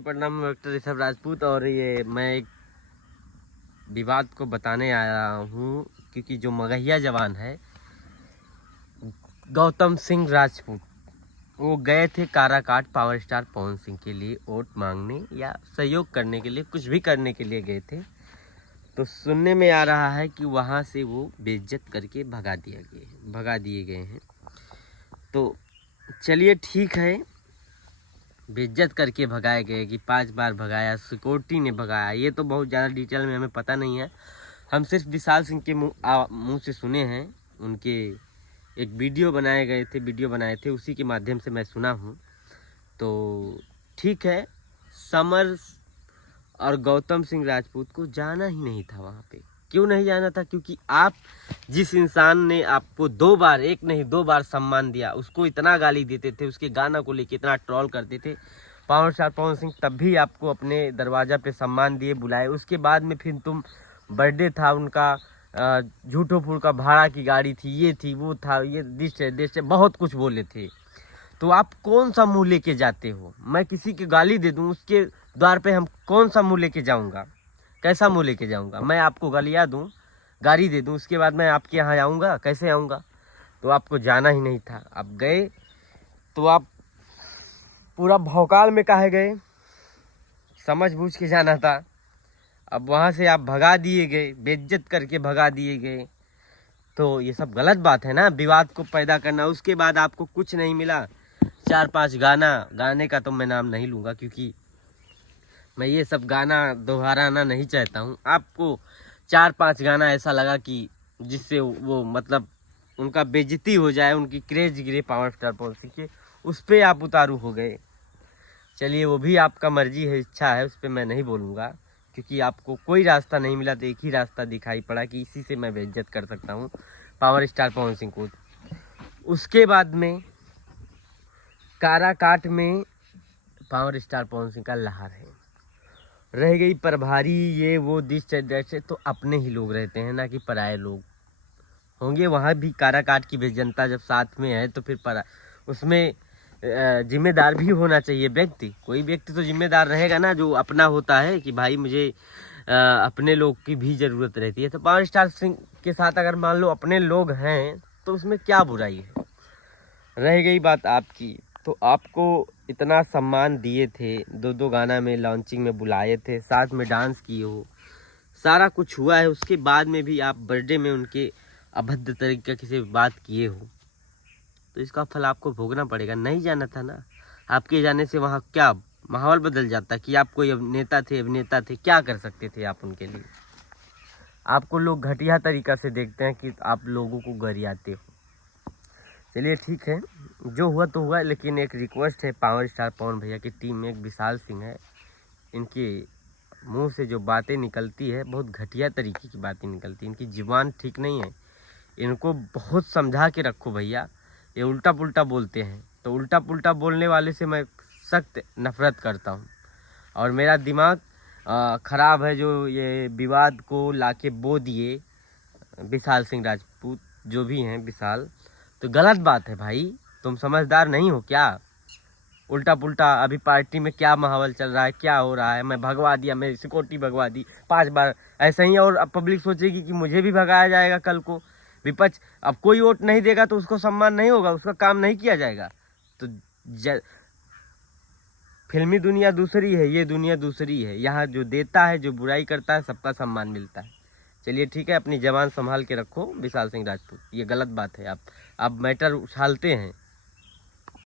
प्रणाम, डॉक्टर ऋषभ राजपूत। और ये मैं एक विवाद को बताने आया हूँ क्योंकि जो मगहिया जवान है गौतम सिंह राजपूत, वो गए थे काराकाट पावर स्टार पवन सिंह के लिए वोट मांगने या सहयोग करने के लिए, कुछ भी करने के लिए गए थे। तो सुनने में आ रहा है कि वहाँ से वो बेइज्जत करके भगा दिए गए हैं। तो चलिए ठीक है, बेइज्जत करके भगाए गए कि 5 बार भगाया, सिक्योरिटी ने भगाया, ये तो बहुत ज़्यादा डिटेल में हमें पता नहीं है। हम सिर्फ विशाल सिंह के मुँह से सुने हैं। उनके एक वीडियो बनाए थे, उसी के माध्यम से मैं सुना हूँ। तो ठीक है, समर और गौतम सिंह राजपूत को जाना ही नहीं था वहाँ पे। क्यों नहीं जाना था? क्योंकि आप जिस इंसान ने आपको 2 बार, एक नहीं 2 बार सम्मान दिया, उसको इतना गाली देते थे, उसके गाना को लेके इतना ट्रोल करते थे पावर स्टार पवन सिंह, तब भी आपको अपने दरवाजा पे सम्मान दिए, बुलाए। उसके बाद में फिर तुम बर्थडे था उनका, झूठो फूल का भाड़ा की गाड़ी थी, ये थी वो था, ये देश है बहुत कुछ बोले थे। तो आप कौन सा मुंह लेके जाते हो? मैं किसी की गाली दे दूं, उसके द्वार पे हम कौन सा मुंह लेके जाऊंगा? कैसा मुंह लेके जाऊंगा? मैं आपको गालियाँ दूं, गाली दे दूं, उसके बाद मैं आपके यहाँ आऊँगा? कैसे आऊँगा? तो आपको जाना ही नहीं था। आप गए तो आप पूरा भौकाल में काहे गए? समझ बूझ के जाना था। अब वहाँ से आप भगा दिए गए, बेइज्जत करके भगा दिए गए। तो ये सब गलत बात है ना, विवाद को पैदा करना। उसके बाद आपको कुछ नहीं मिला, 4-5 गाने का तो मैं नाम नहीं लूँगा क्योंकि मैं ये सब गाना दोहराना नहीं चाहता हूँ। आपको 4-5 गाना ऐसा लगा कि जिससे वो मतलब उनका बेइज्जती हो जाए, उनकी क्रेज गिरे पावर स्टार पवन सिंह के, उस पर आप उतारू हो गए। चलिए, वो भी आपका मर्जी है, इच्छा है, उस पर मैं नहीं बोलूँगा क्योंकि आपको कोई रास्ता नहीं मिला तो एक ही रास्ता दिखाई पड़ा कि इसी से मैं बेइज्जत कर सकता हूँ पावर स्टार पवन सिंह को। उसके बाद में काराकाट में पावर स्टार पवन सिंह का लहर है। रह गई प्रभारी, ये वो दिस से, तो अपने ही लोग रहते हैं ना कि पराये लोग होंगे। वहाँ भी काराकाट की भी जनता जब साथ में है तो फिर उसमें जिम्मेदार भी होना चाहिए व्यक्ति। कोई व्यक्ति तो जिम्मेदार रहेगा ना, जो अपना होता है कि भाई मुझे अपने लोग की भी ज़रूरत रहती है। तो पावर स्टार सिंह के साथ अगर मान लो अपने लोग हैं तो उसमें क्या बुराई है? रह गई बात आपकी, तो आपको इतना सम्मान दिए थे, 2-2 गाना में लॉन्चिंग में बुलाए थे, साथ में डांस किए हो, सारा कुछ हुआ है। उसके बाद में भी आप बर्थडे में उनके अभद्र तरीके से बात किए हो, तो इसका फल आपको भोगना पड़ेगा। नहीं जाना था ना। आपके जाने से वहाँ क्या माहौल बदल जाता कि आप कोई नेता थे, अभिनेता थे, क्या कर सकते थे आप उनके लिए? आपको लोग घटिया तरीका से देखते हैं कि आप लोगों को गरियाते हो। चलिए ठीक है, जो हुआ तो हुआ, लेकिन एक रिक्वेस्ट है पावर स्टार पवन भैया की टीम में, एक विशाल सिंह है, इनके मुंह से जो बातें निकलती है बहुत घटिया तरीके की बातें निकलती है, इनकी जुबान ठीक नहीं है। इनको बहुत समझा के रखो भैया, ये उल्टा पुल्टा बोलते हैं। तो उल्टा पुल्टा बोलने वाले से मैं सख्त नफरत करता हूँ और मेरा दिमाग ख़राब है। जो ये विवाद को लाके बो दिए विशाल सिंह राजपूत, जो भी हैं विशाल, तो गलत बात है भाई। तुम समझदार नहीं हो क्या? उल्टा पुल्टा अभी पार्टी में क्या माहौल चल रहा है, क्या हो रहा है, मैं भगवा दिया, मैं सिक्योरिटी भगवा दी 5 बार, ऐसा ही। और अब पब्लिक सोचेगी कि मुझे भी भगाया जाएगा कल को। विपक्ष अब कोई वोट नहीं देगा तो उसको सम्मान नहीं होगा, उसका काम नहीं किया जाएगा। तो फिल्मी दुनिया दूसरी है, ये दुनिया दूसरी है। यहाँ जो देता है, जो बुराई करता है, सबका सम्मान मिलता है। चलिए ठीक है, अपनी जबान संभाल के रखो विशाल सिंह राजपूत, ये गलत बात है। आप मैटर उछालते हैं।